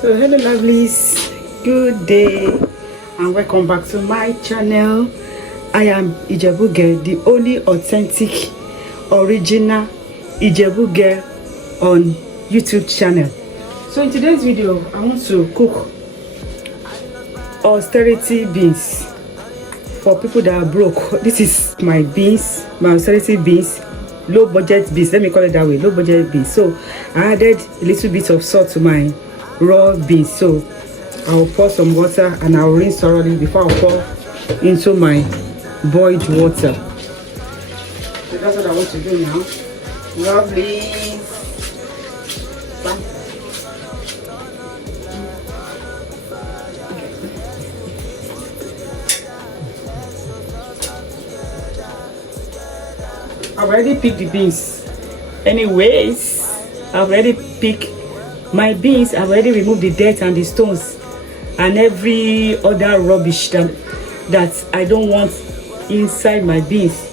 So hello lovelies, good day and welcome back to my channel. I am Ijebu girl, the only authentic original Ijebu girl on YouTube channel. So in today's video I want to cook austerity beans for people that are broke. This is my beans, my austerity beans, low budget beans, let me call it that way, low budget beans. So I added a little bit of salt to my raw beans, so I'll pour some water and I'll rinse thoroughly before I pour into my boiled water. So that's what I want to do now. Lovely. I've already picked the beans. Anyways, I've already picked my beans. I've already removed the dirt and the stones and every other rubbish that I don't want inside my beans.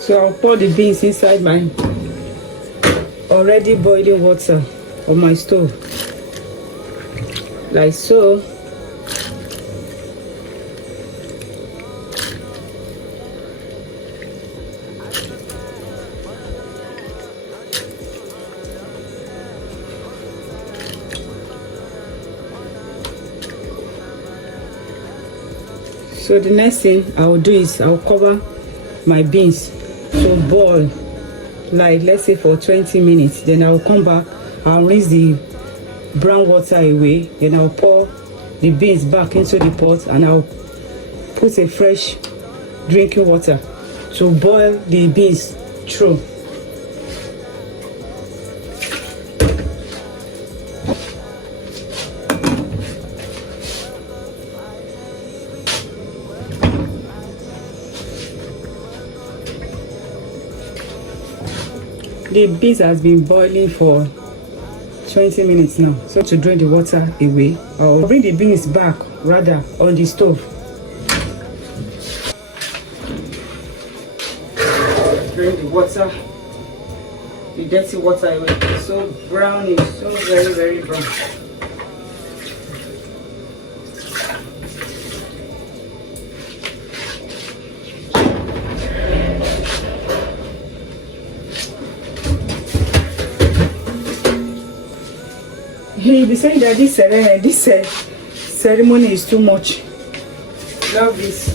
So I'll pour the beans inside my already boiling water on my stove, like so. So the next thing I will do is I'll cover my beans to boil, like let's say for 20 minutes. Then I'll come back, I'll rinse the brown water away, then I'll pour the beans back into the pot and I'll put a fresh drinking water to boil the beans through. The beans has been boiling for 20 minutes now. So to drain the water away, I'll bring the beans back rather on the stove. Drain the water, the dirty water away. It's so browny, so very, very brown. You'll be saying that this ceremony is too much. Love this.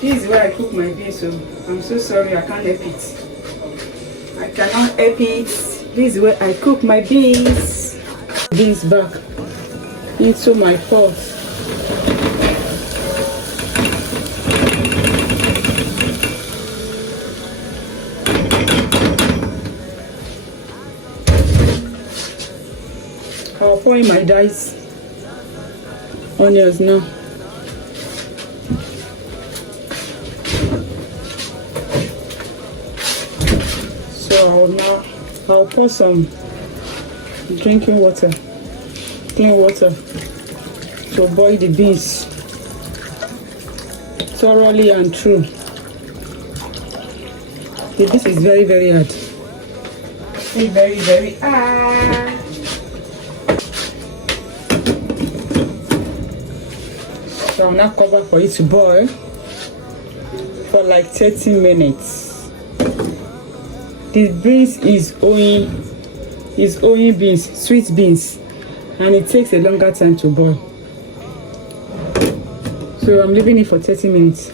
This is where I cook my beans, so I'm so sorry I can't help it. I cannot help it. This is where I cook my beans. Beans back into my pot. I'll pour in my diced onions now. So I'll pour some drinking water, clean water, to boil the beans thoroughly and through. This is very, very hard. Very, very hard. So I'll now cover for it to boil for like 30 minutes. The beans is owing beans, sweet beans, and it takes a longer time to boil. So I'm leaving it for 30 minutes.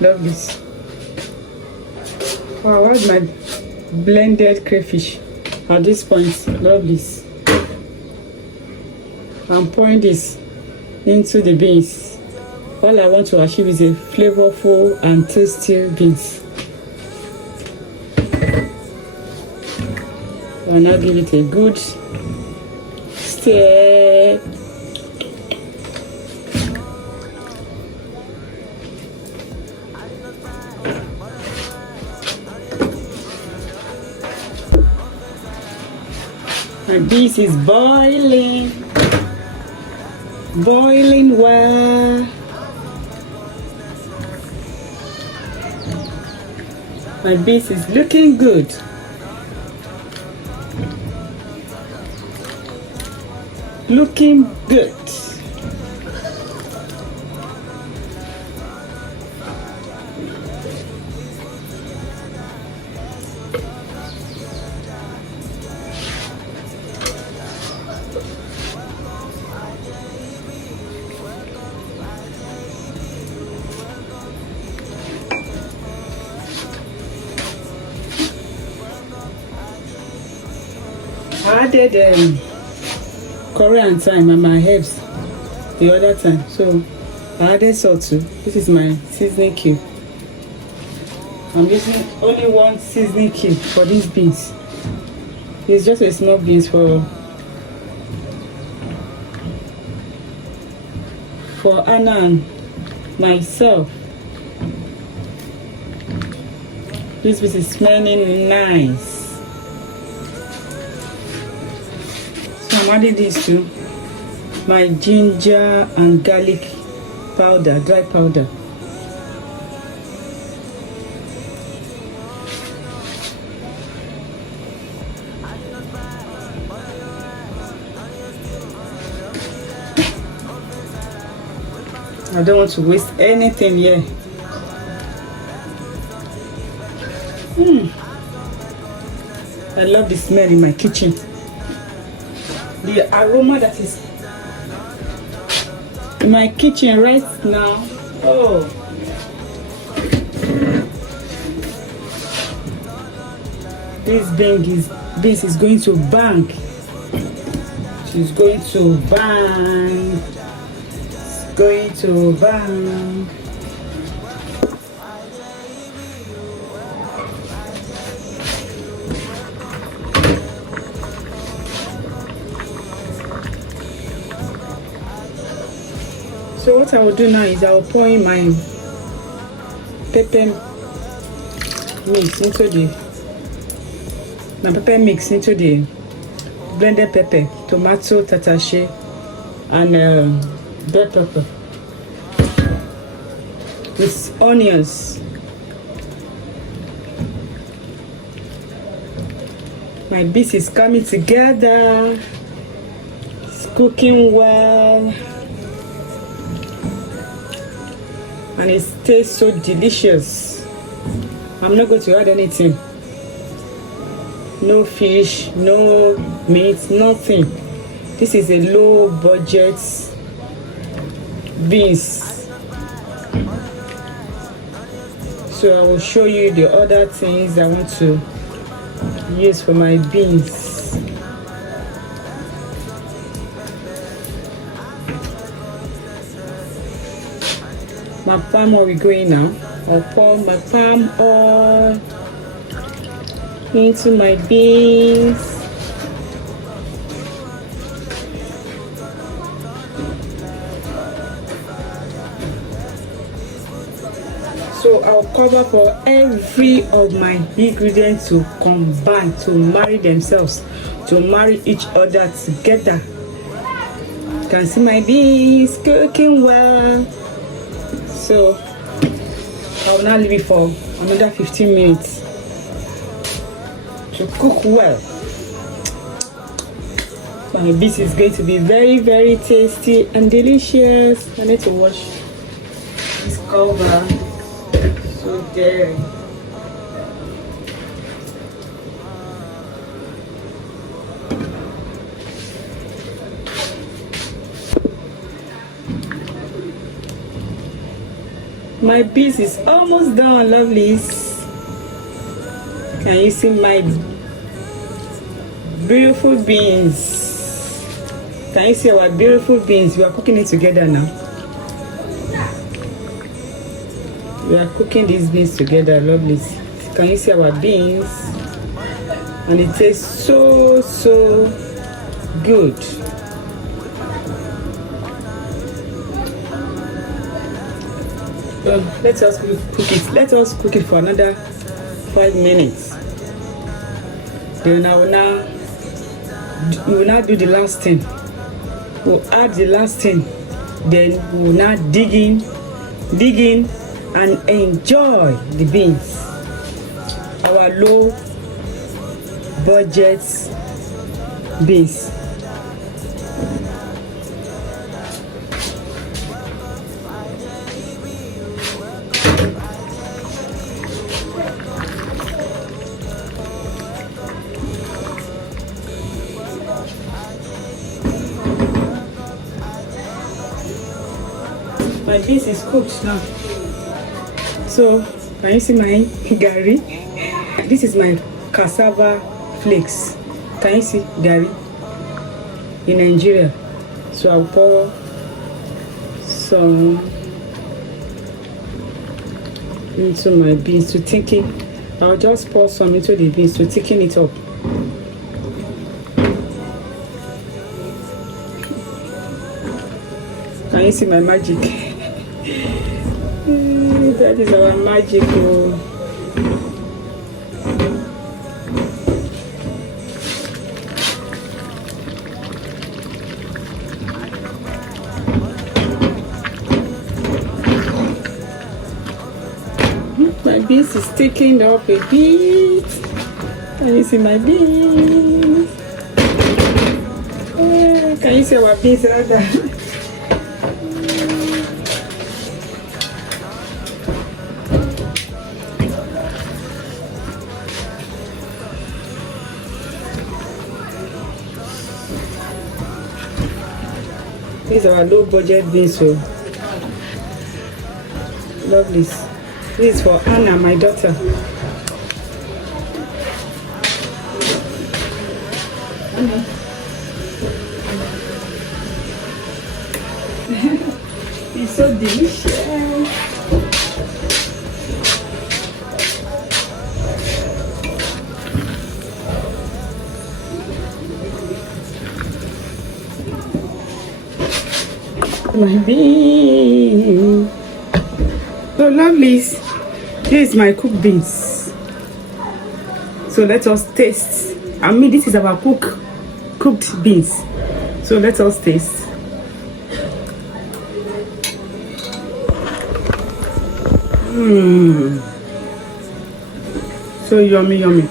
Love this. Wow, what's my blended crayfish at this point? Love this. I'm pouring this into the beans. All I want to achieve is a flavorful and tasty beans. And I'll give it a good tasty. And this is boiling well. My beans is looking good. Looking good. I added Korean thyme and my herbs the other time, so I added salt too. This is my seasoning cube. I'm using only one seasoning cube for these beans. It's just a small beans for Anna and myself. This beans is smelling nice. I'm adding this to my ginger and garlic powder, dry powder. I don't want to waste anything here. I love the smell in my kitchen. The aroma that is in my kitchen right now. Oh, this beans is going to bang. She's going to bang. It's going to bang. So what I will do now is I will pour in my pepper mix into the blended pepper, tomato, tatashe, and bell pepper with onions. My beans is coming together. It's cooking well. And it tastes so delicious. I'm not going to add anything. No fish, no meat, nothing. This is a low budget beans. So I will show you the other things I want to use for my beans. My palm oil will go in now. I'll pour my palm oil into my beans. So I'll cover for every of my ingredients to combine, to marry themselves, to marry each other together. You can see my beans cooking well. So I will now leave it for another 15 minutes to cook well. My beans is going to be very, very tasty and delicious. I need to wash this cover. So there. My beans is almost done, lovelies. Can you see my beautiful beans? Can you see our beautiful beans? We are cooking it together now. We are cooking these beans together, lovelies. Can you see our beans? And it tastes so good. Let us cook it. Let us cook it for another 5 minutes. Then we will now do the last thing. We'll add the last thing. Then we will now dig in and enjoy the beans. Our low budget beans. My beans is cooked now. So can you see my gari? This is my cassava flakes. Can you see gari in Nigeria? So I'll pour some into my beans to thicken. I'll just pour some into the beans to thicken it up. Can you see my magic? That is our magic. My beans is sticking up a bit. Can you see my beans? Can you see our beans rather? These are our low budget beans, so love this. This is for Anna, my daughter. Anna. It's so delicious. My beans. So lovelies, this is my cooked beans. So let us taste. I mean, this is our cooked beans. So let us taste. So yummy.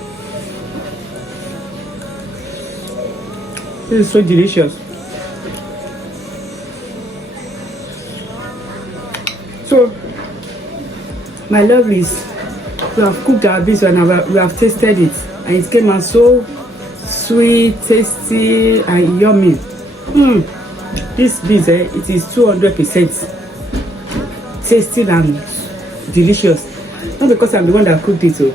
This is so delicious. So, my lovelies, we have cooked our beans and we have tasted it, and it came out so sweet, tasty, and yummy. This beans, it is 200% tasty and delicious. Not because I'm the one that cooked it,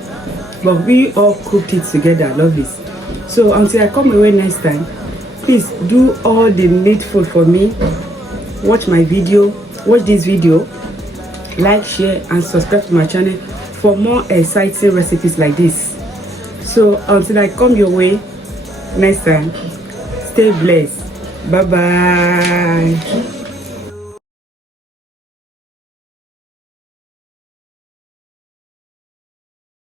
but we all cooked it together, lovelies. So until I come away next time, please do all the needful for me. Watch my video, watch this video. Like, share, and subscribe to my channel for more exciting recipes like this. So until I come your way next time, stay blessed. Bye bye.